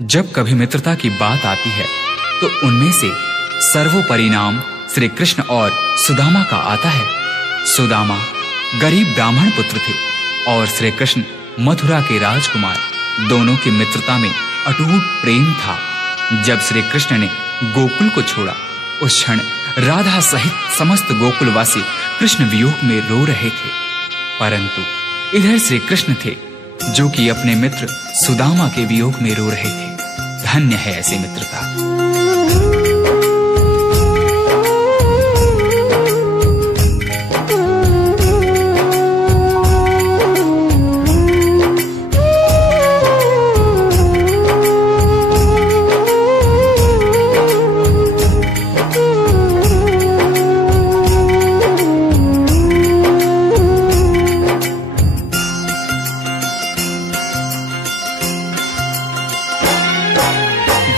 जब कभी मित्रता की बात आती है तो उनमें से सर्वोपरि नाम श्री कृष्ण और सुदामा का आता है। सुदामा गरीब ब्राह्मण पुत्र थे और श्री कृष्ण मथुरा के राजकुमार। दोनों की मित्रता में अटूट प्रेम था। जब श्री कृष्ण ने गोकुल को छोड़ा, उस क्षण राधा सहित समस्त गोकुलवासी कृष्ण वियोग में रो रहे थे। परंतु इधर श्री कृष्ण थे जो कि अपने मित्र सुदामा के वियोग में रो रहे थे। धन्य है ऐसी मित्रता।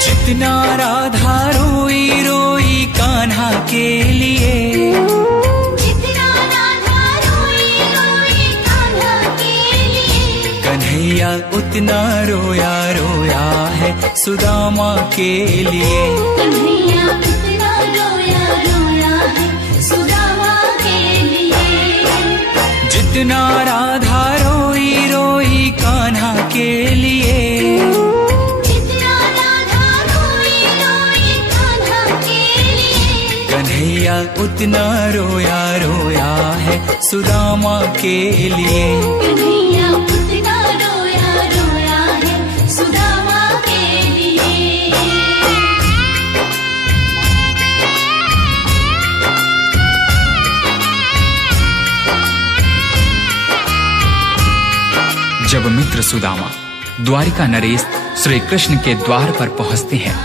जितना राधा रोई रोई कान्हा के लिए, जितना राधा रोई रोई कान्हा के लिए, कन्हैया उतना रोया रोया है सुदामा के लिए। कन्हैया उतना रोया रोया है सुदामा के लिए। जितना राधा रोई रोई कान्हा के लिए, कन्हैया उतना रोया रोया है सुदामा के लिए। कन्हैया उतना रोया रोया है सुदामा के लिए। जब मित्र सुदामा द्वारिका नरेश श्री कृष्ण के द्वार पर पहुंचते हैं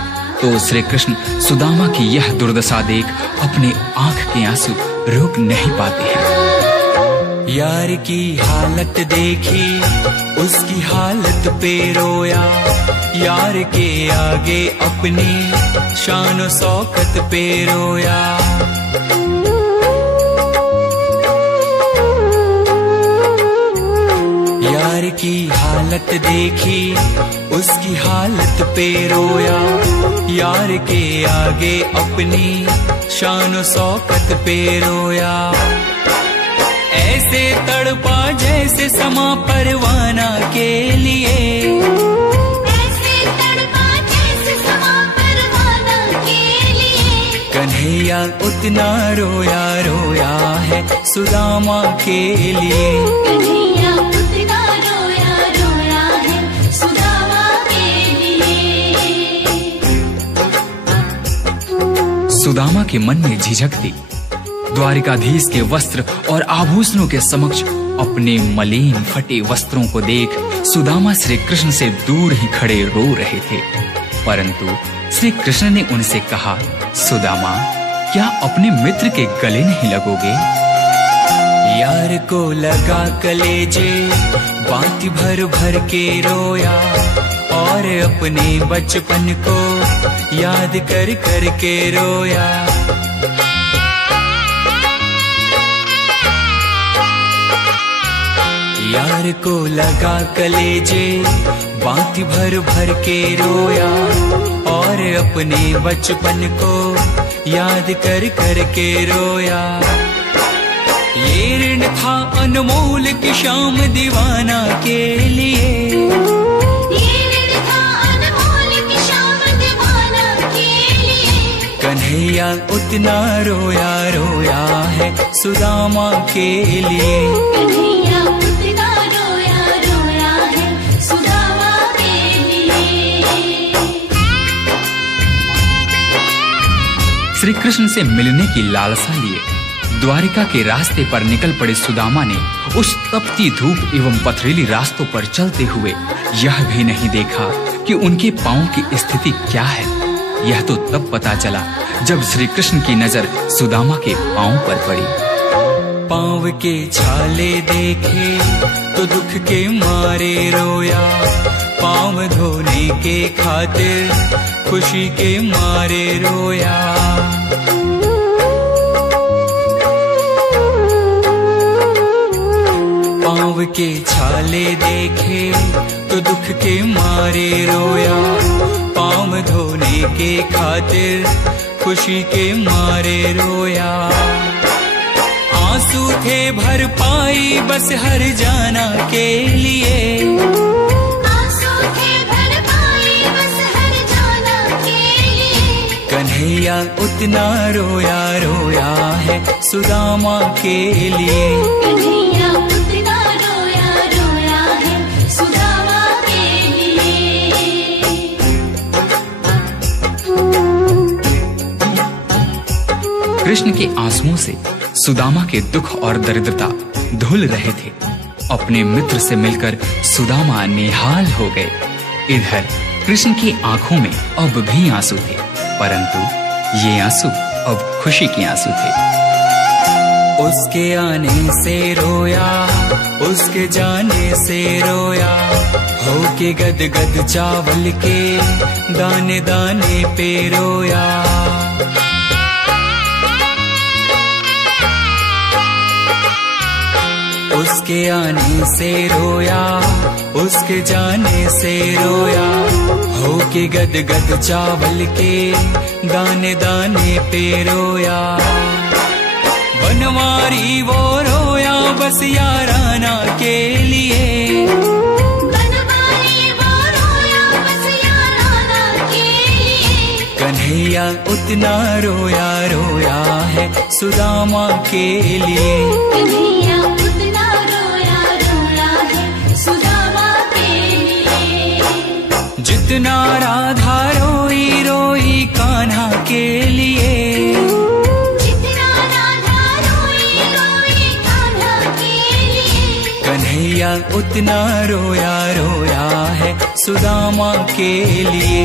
तो श्री कृष्ण सुदामा की यह दुर्दशा देख अपने आंख के आंसू रोक नहीं पाते हैं। यार की हालत देखी उसकी हालत पे रोया, यार के आगे अपनी शान शौकत पे रोया। यार की हालत देखी उसकी हालत पे रोया, यार के आगे अपनी शान शौकत पे रोया। ऐसे तड़पा जैसे समा परवाना के लिए, ऐसे तड़पा जैसे समा परवाना के लिए। कन्हैया उतना रोया रोया है सुदामा के लिए। कन्हैया उतना रोया रोया है सुदामा के लिए। सुदामा के मन में झिझक थी। द्वारिकाधीश के वस्त्र और आभूषणों के समक्ष अपने मलिन फटे वस्त्रों को देख सुदामा श्री कृष्ण से दूर ही खड़े रो रहे थे। परंतु श्री कृष्ण ने उनसे कहा, सुदामा क्या अपने मित्र के गले नहीं लगोगे? यार को लगा कलेजे बात भर भर के रोया, और अपने बचपन को याद कर कर के रोया। यार को लगा कलेजे बात भर भर के रोया, और अपने बचपन को याद कर कर के रोया। ये ऋण था अनमोल की शाम दीवाना के लिए, ये ऋण था अनमोल की शाम दीवाना के लिए। कन्हैया उतना रोया रोया है सुदामा के लिए। कन्हैया उतना रोया रोया है सुदामा के लिए। श्री कृष्ण से मिलने की लालसा लिए द्वारिका के रास्ते पर निकल पड़े सुदामा ने उस तपती धूप एवं पथरीली रास्तों पर चलते हुए यह भी नहीं देखा कि उनके पांव की स्थिति क्या है। यह तो तब पता चला जब श्री कृष्ण की नजर सुदामा के पांव पर पड़ी। पांव के छाले देखे तो दुख के मारे रोया, पांव धोने के खातिर खुशी के मारे रोया। पांव के छाले देखे तो दुख के मारे रोया, के खातिर खुशी के मारे रोया। आंसू थे भर पाई बस हर जाना के लिए, आंसू थे भर पाई बस हर जाना के लिए। कन्हैया उतना रोया रोया है सुदामा के लिए। कन्हैया उतना रोया रोया है सुदामा के लिए। कृष्ण के आंसुओं से सुदामा के दुख और दरिद्रता धुल रहे थे। अपने मित्र से मिलकर सुदामा निहाल हो गए। इधर कृष्ण की आंखों में अब भी आंसू थे, परंतु ये आंसू अब खुशी के आंसू थे। उसके आने से रोया, उसके जाने से रोया, हो के गद गद चावल के दाने दाने पे रोया। उसके आने से रोया, उसके जाने से रोया, हो के गद गद चावल के दाने दाने पे रोया। बनवारी वो रोया बस याराना के लिए, बनवारी वो रोया बस याराना के लिए। कन्हैया उतना रोया रोया है सुदामा के लिए। कन्हैया उतना रोया रोया है सुदामा के लिए। जितना राधा रोई रोई कान्हा के लिए, जितना राधा रोई रोई कान्हा के लिए। कन्हैया उतना रोया रोया है सुदामा के लिए।